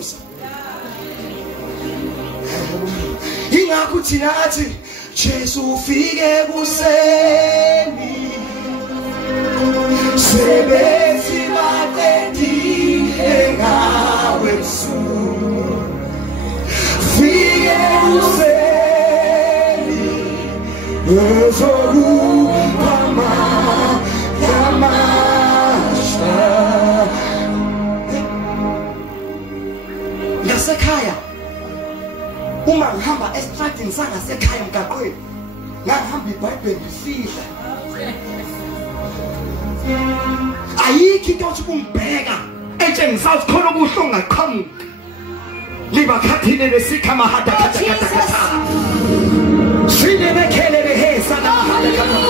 umusa. Ingakho thina athi Jesu ufike kuseni sebethi batendile ngawe busuku fike kuseni ezokupama yamasha ngasekhaya. Uma ngihamba estradini sangasekhaya emgaqweni ngahamba iBhayibheli ngifihla. Ayikho into othi kumbheka etshengisa ukuthi khona okuhle ongaqhamuka. Libakhathile besikha mahada khatha. Sine bekhele behesa na mahada khatha.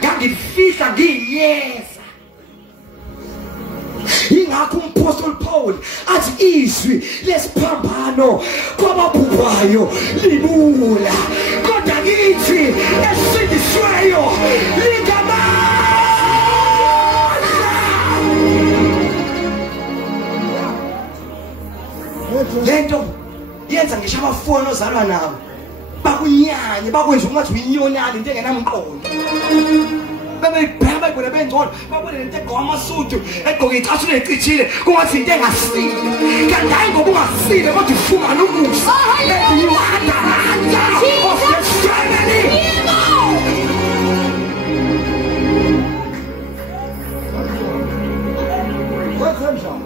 Ngangifihla ngiyeza. Ingakho uMapostle Paul athi izwi lesiphambano kwababhubhayo libula kodwa kithi esindisweyo ligamandla. Lento yenza ngisho abafoni ozalwa nabo bakunyanye bakwenza ungathi uyinyonani into engenamqondo. Bebebheka bona bengcono babone lento egqoka amasudu egqoka icathulo ecithile kungathi into engasile kanti hayi ngoba ungasile kodwa ufumana umusa. You are the answer of the family. What's that song?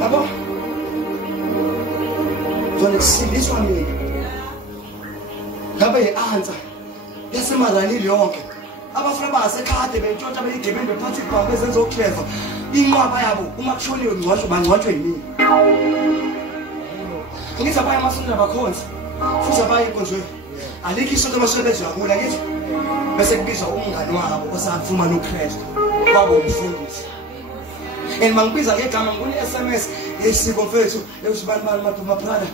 Baba Zonisindiswa mina ngabe answer yasemadlani yonke abafana basekhade bentshontsha beyigebende phansi ibhamu bezenzocleva inqwaba yabo uma kushoniwe ngcwatshwe bangcwatshwe yimini. Ngithi abanye amasonto abakhonzi futhi abaye enkonzweni alikho isonto abasebenzi yakula kithi bese kubizwa umngani wabo osafumana uKristu kwabo umfundisi. And mangibiza ngegama ngune SMS esiko mfethu usibani maduma brother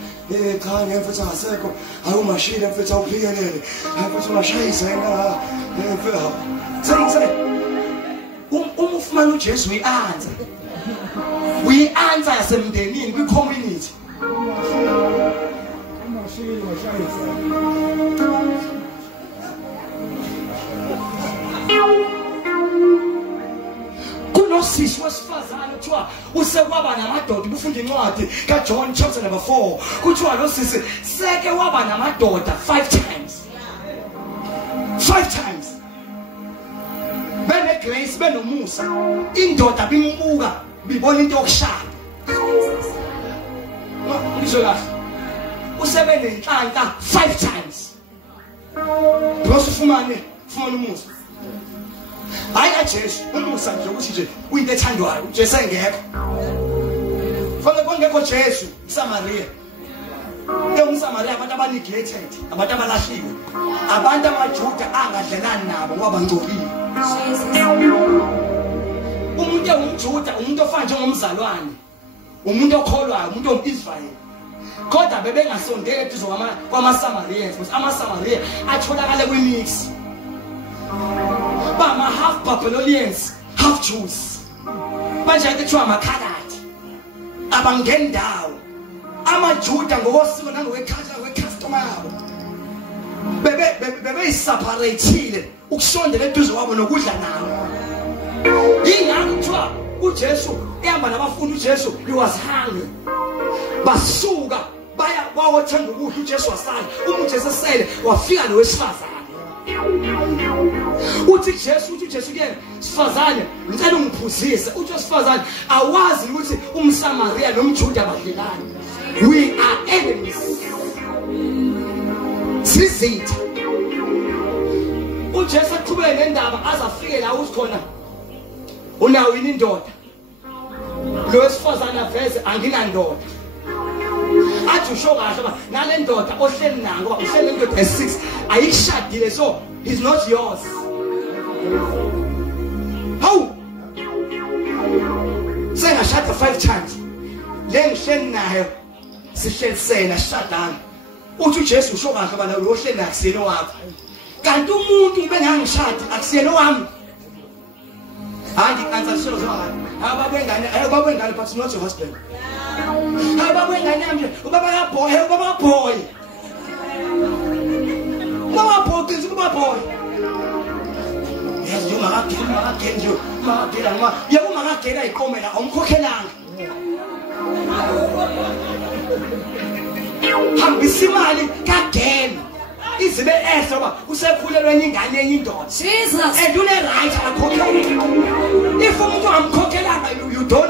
cha ngemfethu ngasekho awumashile mfethu awuphikelele mfethu ungashayisa yena mfethu say ufumana uJesu we-answer yasemndenini kwi-community. Kunosisi wesifazane kuthiwa usekwaba namadoda ubufunda incwadi kaJohn chapter number 4 kuthiwa lo sisi seke waba namadoda 5 times. Bene-grace benomusa indoda bimbuka bibona into yokushaya. Ngizwe kahle usebe nenhlanhla 5 times. Bese ufumana umusa. Hayi kaJesu umusa nje ukuthi nje uyinto ethandwayo uJesu engekho. Fanele kungekho Jesu Samaria. UmSamaria abantu abaneglected, abantu abalahliwe, abantu amaJuda angadlelani nabo ngoba bangcolile. Umuntu ongumJuda, umuntu ofana njengomzalwane, umuntu okholwayo, umuntu ongumIsrael. Kodwa bebengasondeli eduze kwamaSamarians, because amaSamaria atholakala kwimix. Bama half Babylonians, half Jews. Manje kuthiwa amakhaladi abangendawo. AmaJuda ngokosiko nangokweculture kwecustom yabo bebe iseparateile ukusondela eduze kwabo nokudla nabo. Ingakho kuthiwa uJesu ehamba nabafundi uJesu he was hungry. Basuka baya kwawothenga ukudla uJesu wasala. UJesu esele wafika nowesifazane. Uthi uJesu ke sifazane ngicela ungiphuzise. Uthi wesifazane awazi ukuthi umSamaria nomJuda badlelani. We are enemies. Sizitha. uJesu aqhubeke nendaba azafike la usikhona. Unawo yini indoda? Lo wesifazane aveze anginandoda. Athi usho kahle ba nale ndoda ohleli nayo ngoba uhleli nendoda e6 ayishadile so he's not yours. How? Sengashada 5 times. Le ngihleli nayo sihlelisena shadana uthi uJesu usho kahle bana lo hleli akusiyena wakho kanti umuntu bengangishadi akusiyena wami angi-answer sho zona ababengane but not your husband ababengane nje ubaba boy yes you magagela iqomela awumkhokhelanga hambisa imali kageni izibe esoba usekhulelwe ingane yenye indoda Jesus and une right akhokhela if umuntu amkhokhelanga you don't